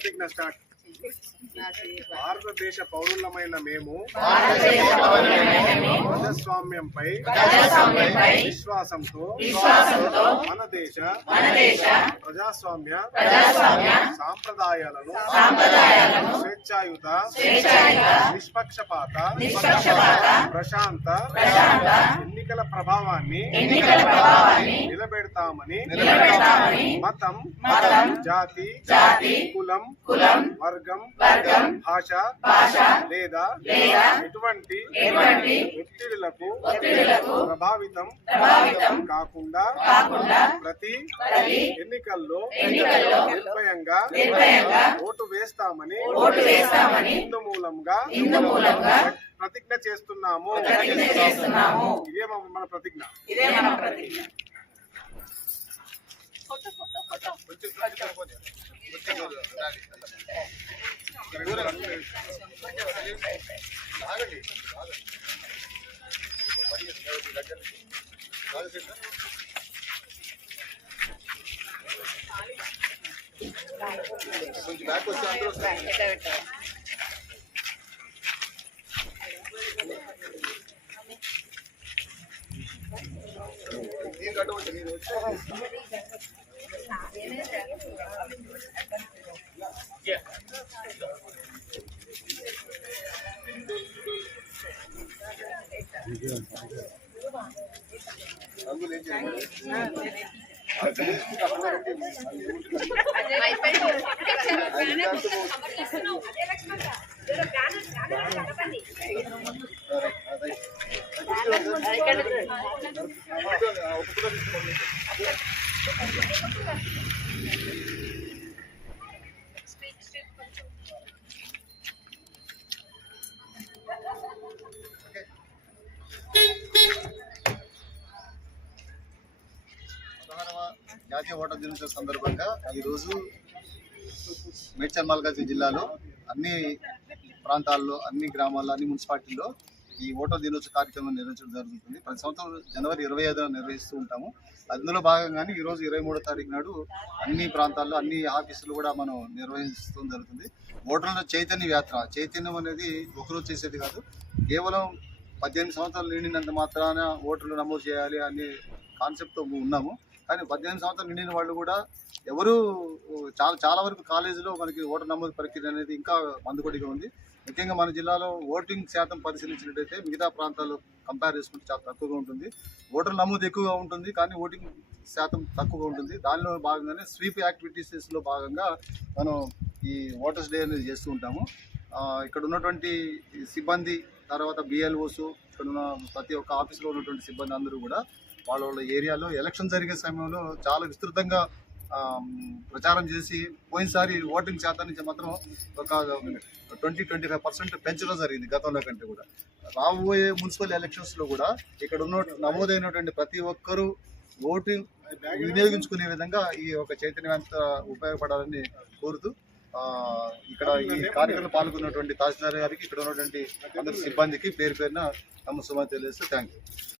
ప్రతిజ్ఞ స్టార్ట్. భారతదేశ పౌరులమైన మేము ప్రజాస్వామ్యంపై విశ్వాసంతో మన దేశ ప్రజాస్వామ్య సాంప్రదాయాలను స్వేచ్ఛాయుత నిష్పక్షపాత ప్రశాంత ఎన్నికల ప్రభావాన్ని నిలబెడతామని మతం జాతి కులం వర్గం భాష లేదా ఎటువంటి ఒత్తిడులకు ప్రభావితం కాకుండా ప్రతి ఎన్నికల్లో నిర్భయంగా ఓటు వేస్తామని ఇందు మూలంగా ప్రతిజ్ఞ చేస్తున్నాము. ఇదే మన ప్రతిజ్ఞ. కొంచెం బ్యాక్ వస్తే అందరూ నేను కట్టవచ్చు. నేను అందులో ఏం చేయాలి? జాతీయ ఓటర్ దినోత్సవం సందర్భంగా ఈరోజు మేడ్చల్ మల్కాజ్గిరి జిల్లాలో అన్ని ప్రాంతాల్లో, అన్ని గ్రామాల్లో, అన్ని మున్సిపాలిటీల్లో ఈ ఓటర్ దినోత్సవ కార్యక్రమం నిర్వహించడం జరుగుతుంది. ప్రతి సంవత్సరం జనవరి 25న నిర్వహిస్తూ ఉంటాము. అందులో భాగంగానే ఈరోజు 23వ తారీఖు నాడు అన్ని ప్రాంతాల్లో, అన్ని ఆఫీసులు కూడా మనం నిర్వహిస్తూ జరుగుతుంది. ఓటర్ల చైతన్య యాత్ర. చైతన్యం అనేది ఒకరోజు చేసేది కాదు. కేవలం 18 సంవత్సరాలు నిండినంత మాత్రాన ఓటర్లు నమోదు చేయాలి అనే కాన్సెప్ట్తో ఉన్నాము. కానీ 18 సంవత్సరాలు నిండిన వాళ్ళు కూడా ఎవరు చాలా వరకు కాలేజీలో మనకి ఓటర్ నమోదు ప్రక్రియ అనేది ఇంకా మందుకొడిగా ఉంది. ముఖ్యంగా మన జిల్లాలో ఓటింగ్ శాతం పరిశీలించినట్టయితే మిగతా ప్రాంతాల్లో కంపేర్ చేసుకుంటే చాలా తక్కువగా ఉంటుంది. ఓటర్ నమోదు ఎక్కువగా ఉంటుంది కానీ ఓటింగ్ శాతం తక్కువగా ఉంటుంది. దానిలో భాగంగానే స్వీప్ యాక్టివిటీస్లో భాగంగా మనం ఈ ఓటర్స్ డే అనేది చేస్తూ ఉంటాము. ఇక్కడ ఉన్నటువంటి సిబ్బంది, తర్వాత బిఎల్ఓస్, ఇక్కడ ఉన్న ప్రతి ఒక్క ఆఫీసులో ఉన్నటువంటి సిబ్బంది అందరూ కూడా వాళ్ళ ఏరియాలో ఎలక్షన్ జరిగే సమయంలో చాలా విస్తృతంగా ప్రచారం చేసి పోయినసారి ఓటింగ్ శాతం నుంచి మాత్రం ఒక 20-25% పెంచడం జరిగింది గతంలో కంటే కూడా. రాబోయే మున్సిపల్ ఎలక్షన్స్లో కూడా ఇక్కడ ఉన్న నమోదైనటువంటి ప్రతి ఒక్కరూ ఓటింగ్ వినియోగించుకునే విధంగా ఈ ఒక చైతన్యవంత ఉపయోగపడాలని కోరుతూ ఇక్కడ ఈ కార్యక్రమంలో పాల్గొన్నటువంటి తహసీల్దార్ గారికి, ఇక్కడ ఉన్నటువంటి అందరి సిబ్బందికి పేరు పేరున నమస్కారం తెలియజేస్తూ థ్యాంక్ యూ.